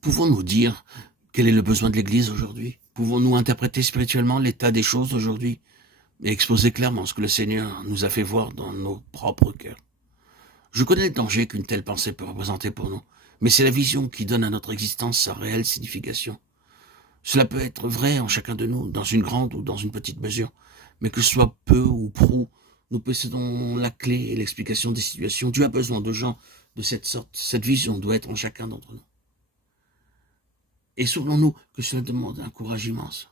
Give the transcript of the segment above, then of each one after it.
Pouvons-nous dire quel est le besoin de l'Église aujourd'hui? Pouvons-nous interpréter spirituellement l'état des choses aujourd'hui et exposer clairement ce que le Seigneur nous a fait voir dans nos propres cœurs? Je connais le danger qu'une telle pensée peut représenter pour nous, mais c'est la vision qui donne à notre existence sa réelle signification. Cela peut être vrai en chacun de nous, dans une grande ou dans une petite mesure, mais que ce soit peu ou prou, nous possédons la clé et l'explication des situations. Dieu a besoin de gens de cette sorte. Cette vision doit être en chacun d'entre nous. Et souvenons-nous que cela demande un courage immense.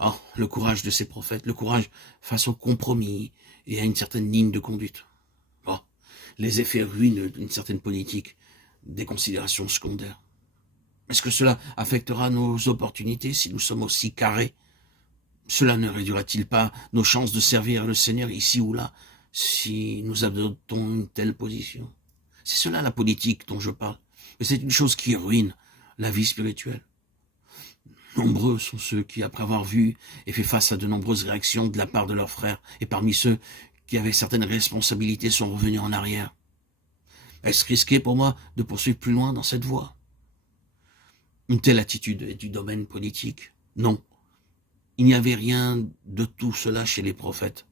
Oh, le courage de ces prophètes, le courage face au compromis et à une certaine ligne de conduite. Oh, les effets ruineux d'une certaine politique, des considérations secondaires. Est-ce que cela affectera nos opportunités si nous sommes aussi carrés? Cela ne réduira-t-il pas nos chances de servir le Seigneur ici ou là si nous adoptons une telle position? C'est cela la politique dont je parle. Et c'est une chose qui ruine la vie spirituelle. Nombreux sont ceux qui, après avoir vu et fait face à de nombreuses réactions de la part de leurs frères, et parmi ceux qui avaient certaines responsabilités sont revenus en arrière. Est-ce risqué pour moi de poursuivre plus loin dans cette voie? Une telle attitude est du domaine politique? Non. Il n'y avait rien de tout cela chez les prophètes.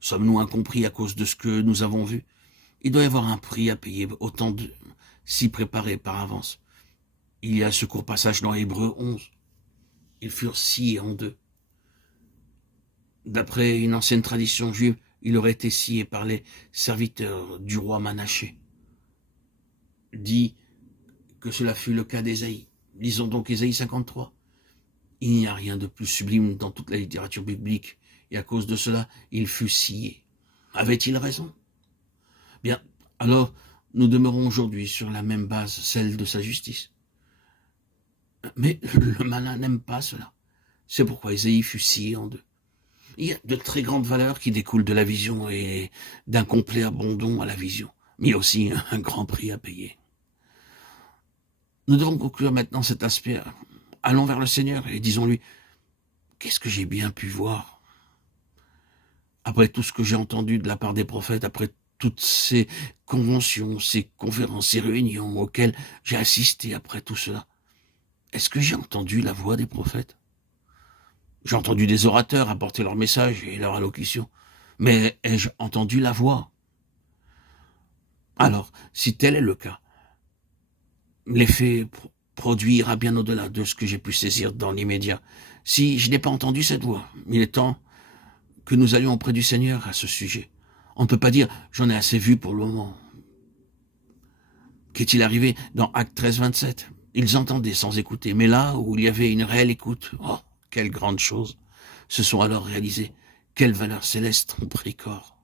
Sommes-nous incompris à cause de ce que nous avons vu? Il doit y avoir un prix à payer, autant de s'y préparer par avance. Il y a ce court passage dans Hébreux 11. Ils furent sciés en deux. D'après une ancienne tradition juive, il aurait été scié par les serviteurs du roi Manassé. Dit que cela fut le cas d'Ésaïe. Lisons donc Ésaïe 53. Il n'y a rien de plus sublime dans toute la littérature biblique, et à cause de cela, il fut scié. Avait-il raison? Bien, alors, nous demeurons aujourd'hui sur la même base, celle de sa justice. Mais le malin n'aime pas cela. C'est pourquoi Ésaïe fut scié en deux. Il y a de très grandes valeurs qui découlent de la vision et d'un complet abandon à la vision, mais il y a aussi un grand prix à payer. Nous devons conclure maintenant cet aspect. Allons vers le Seigneur et disons-lui, qu'est-ce que j'ai bien pu voir? Après tout ce que j'ai entendu de la part des prophètes, après toutes ces conventions, ces conférences, ces réunions auxquelles j'ai assisté après tout cela, est-ce que j'ai entendu la voix des prophètes? J'ai entendu des orateurs apporter leur message et leur allocution, mais ai-je entendu la voix? Alors, si tel est le cas, l'effet produit ira bien au-delà de ce que j'ai pu saisir dans l'immédiat. Si je n'ai pas entendu cette voix, il est temps que nous allions auprès du Seigneur à ce sujet. On ne peut pas dire « j'en ai assez vu pour le moment ». Qu'est-il arrivé dans Actes 13, 27? Ils entendaient sans écouter, mais là où il y avait une réelle écoute, oh, quelle grande chose se sont alors réalisées, quelles valeurs célestes ont pris corps.